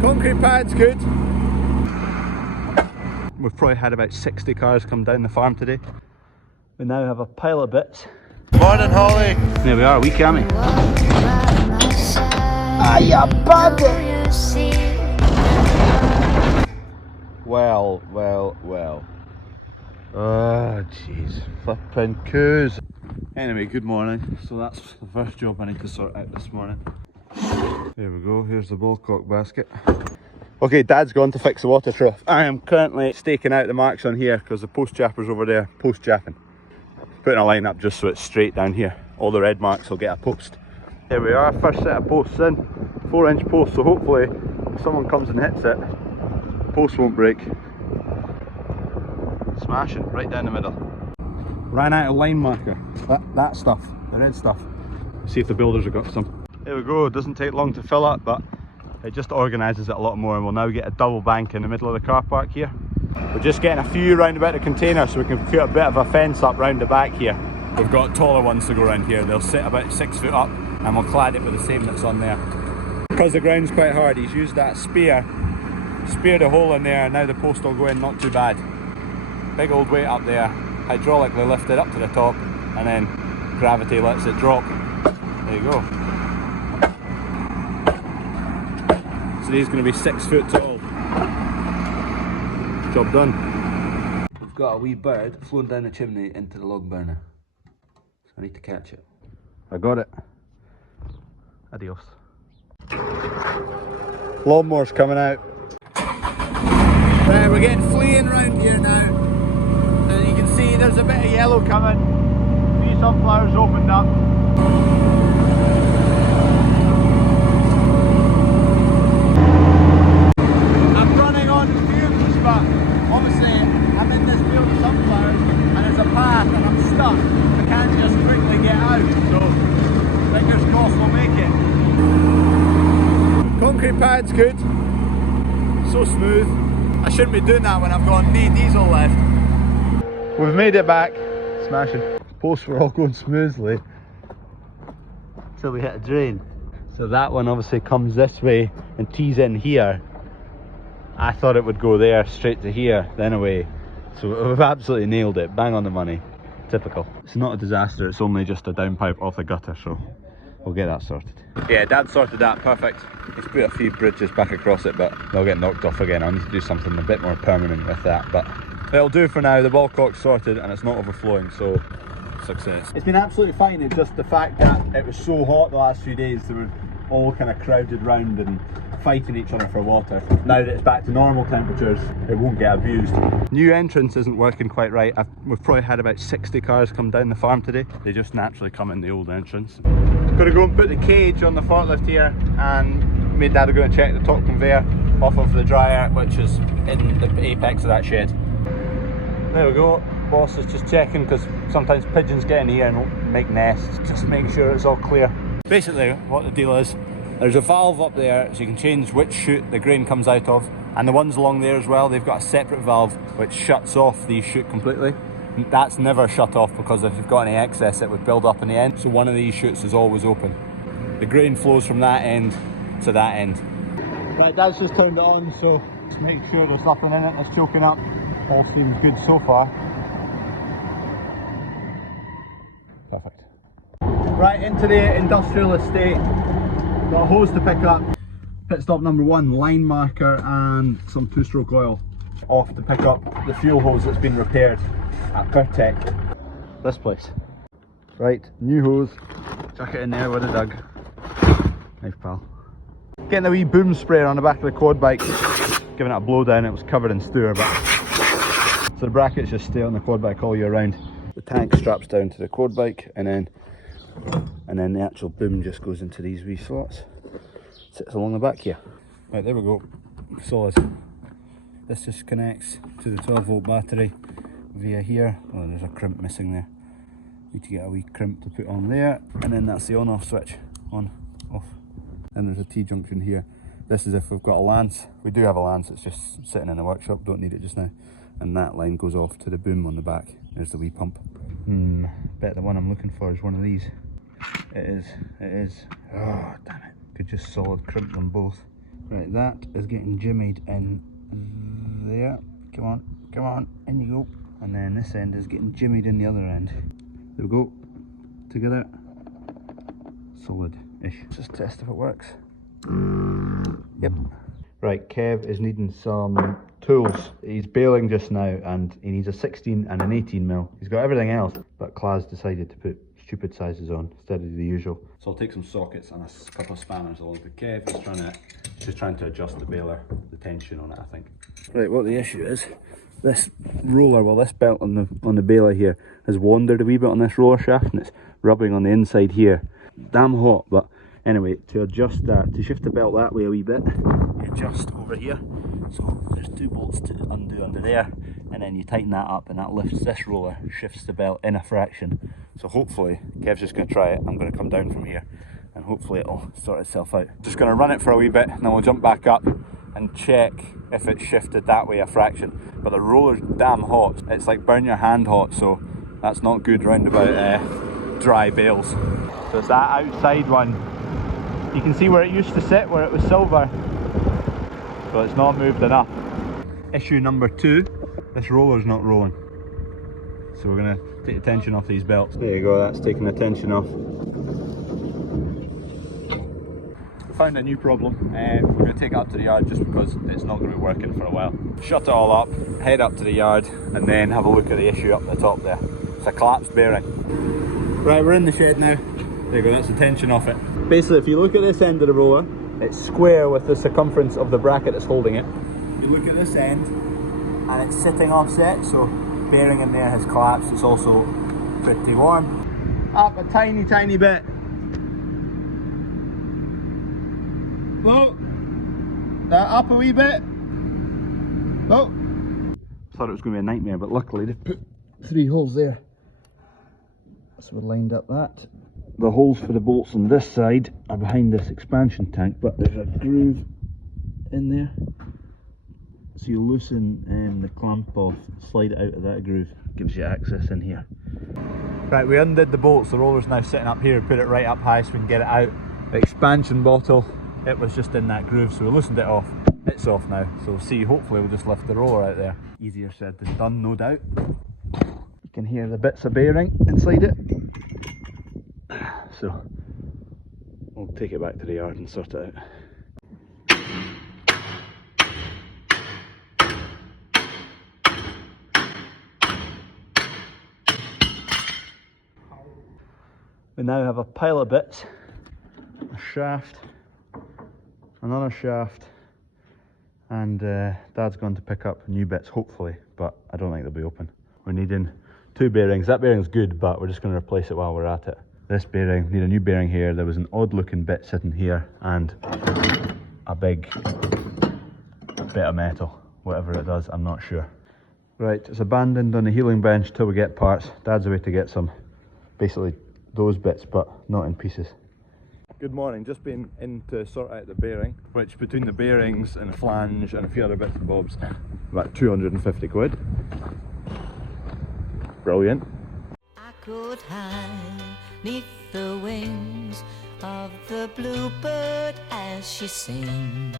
Concrete pad's good. We've probably had about 60 cars come down the farm today. We now have a pile of bits. Morning, Holly. There we are, a wee cammy. Hiya, buddy! Well. Oh, jeez. Flippin' coos. Anyway, good morning. So that's the first job I need to sort out this morning. There we go, here's the ballcock basket. Okay, Dad's gone to fix the water trough. I am currently staking out the marks on here because the post chapper's over there, post chapping. Putting a line up just so it's straight down here. All the red marks will get a post. There we are, first set of posts in. 4-inch post, so hopefully if someone comes and hits it, the post won't break. Smashing, right down the middle. Ran out of line marker. That stuff, the red stuff. See if the builders have got some. There we go, it doesn't take long to fill up, but it just organises it a lot more, and we'll now get a double bank in the middle of the car park here. We're just getting a few round about the container so we can put a bit of a fence up round the back here. We've got taller ones to go around here. They'll sit about 6 foot up and we'll clad it with the same that's on there. Because the ground's quite hard, he's used that speared a hole in there, and now the post will go in not too bad. Big old weight up there, hydraulically lifted up to the top, and then gravity lets it drop. There you go. So these are going to be 6 foot tall. Job done. We've got a wee bird flown down the chimney into the log burner. So I need to catch it. I got it. Adios. Lawnmower's coming out. Right, we're getting fleeing round here now. And you can see there's a bit of yellow coming. A few sunflowers opened up. I'm running on fumes, but obviously I'm in this field of sunflowers and there's a path and I'm stuck. I can't just quickly get out, so fingers crossed we'll make it. Concrete pad's good. So smooth. I shouldn't be doing that when I've got no diesel left. We've made it back. Smashing. Posts were all going smoothly until we hit a drain. So that one obviously comes this way and tees in here. I thought it would go there straight to here, then away. So we've absolutely nailed it. Bang on the money. Typical. It's not a disaster, it's only just a downpipe off the gutter, so we'll get that sorted. Yeah, Dad sorted that, perfect. He's put a few bridges back across it, but they'll get knocked off again. I'll need to do something a bit more permanent with that, but it'll do for now. The ballcock's sorted and it's not overflowing, so success. It's been absolutely fine. It's just the fact that it was so hot the last few days, they were all kind of crowded round and fighting each other for water. Now that it's back to normal temperatures, it won't get abused. New entrance isn't working quite right. We've probably had about 60 cars come down the farm today. They just naturally come in the old entrance. Gotta go and put the cage on the forklift here, and me and Dad are going to check the top conveyor off of the dryer, which is in the apex of that shed. There we go. Boss is just checking because sometimes pigeons get in here and make nests. Just make sure it's all clear. Basically what the deal is, there's a valve up there so you can change which chute the grain comes out of, and the ones along there as well, they've got a separate valve which shuts off the chute completely. That's never shut off because if you've got any excess it would build up in the end, so one of these chutes is always open. The grain flows from that end to that end. Right, Dad's just turned it on, so just make sure there's nothing in it that's choking up. All seems good so far. Perfect. Right, into the industrial estate. Got a hose to pick up. Pit stop number 1, line marker and some 2-stroke oil. Off to pick up the fuel hose that's been repaired at Pertec. This place. Right, new hose. Chuck it in there with a dug. Nice pal. Getting a wee boom sprayer on the back of the quad bike. Giving it a blow down, it was covered in stour, but so the brackets just stay on the quad bike all year round. The tank straps down to the quad bike, and then the actual boom just goes into these wee slots. Sits along the back here. Right, there we go. Solid. This just connects to the 12-volt battery via here. Oh, there's a crimp missing there. Need to get a wee crimp to put on there, and then that's the on-off switch. On, off. And there's a T-junction here. This is if we've got a lance. We do have a lance, it's just sitting in the workshop, don't need it just now. And that line goes off to the boom on the back. There's the wee pump. Bet the one I'm looking for is one of these. It is. Oh, damn it. Could just solid crimp them both. Right, that is getting jimmied in there. Come on, in you go. And then this end is getting jimmied in the other end. There we go. Together. Solid-ish. Let's just test if it works. Yep. Right, Kev is needing some tools. He's baling just now and he needs a 16 and an 18mm. He's got everything else, but Cla's decided to put stupid sizes on instead of the usual. So I'll take some sockets and a couple of spanners along. But Kev is just trying to adjust the baler, the tension on it, I think. Right, what the issue is, this roller, well, this belt on the baler here has wandered a wee bit on this roller shaft and it's rubbing on the inside here. Damn hot, but anyway, to adjust that, to shift the belt that way a wee bit, you adjust over here. So there's 2 bolts to undo under there, and then you tighten that up and that lifts this roller, shifts the belt in a fraction. So hopefully, Kev's just going to try it. I'm going to come down from here and hopefully it'll sort itself out. Just going to run it for a wee bit and then we'll jump back up and check if it's shifted that way a fraction. But the roller's damn hot. It's like burn your hand hot, so that's not good round about dry bales. So it's that outside one. You can see where it used to sit, where it was silver. So it's not moved enough. Issue number 2, this roller's not rolling. So we're going to take the tension off these belts. There you go, that's taking the tension off. Found a new problem. We're going to take it up to the yard just because it's not going to be working for a while. Shut it all up, head up to the yard, and then have a look at the issue up the top there. It's a collapsed bearing. Right, we're in the shed now. There you go, that's the tension off it. Basically, if you look at this end of the roller, it's square with the circumference of the bracket that's holding it. You look at this end, and it's sitting offset, so bearing in there has collapsed. It's also pretty warm. Up a tiny bit. Low. Up a wee bit. Low. Thought it was going to be a nightmare, but luckily they've put 3 holes there. So we lined up that. The holes for the bolts on this side are behind this expansion tank, but there's a groove in there. So you loosen the clamp off, slide it out of that groove, gives you access in here. Right, we undid the bolts, the roller's now sitting up here, put it right up high so we can get it out. The expansion bottle, it was just in that groove, so we loosened it off. It's off now, so we'll see, hopefully we'll just lift the roller out there. Easier said than done, no doubt. You can hear the bits of bearing inside it. So we'll take it back to the yard and sort it out. We now have a pile of bits, a shaft, another shaft, and Dad's going to pick up new bits hopefully, but I don't think they'll be open. We're needing 2 bearings. That bearing's good, but we're just going to replace it while we're at it. This bearing, need a new bearing here. There was an odd looking bit sitting here and a big bit of metal. Whatever it does, I'm not sure. Right, it's abandoned on the healing bench till we get parts. Dad's away to get some, basically those bits, but not in pieces. Good morning, just been in to sort out the bearing, which between the bearings and the flange and a few other bits and bobs, about 250 quid. Brilliant. I could hide 'neath the wings of the bluebird as she sings.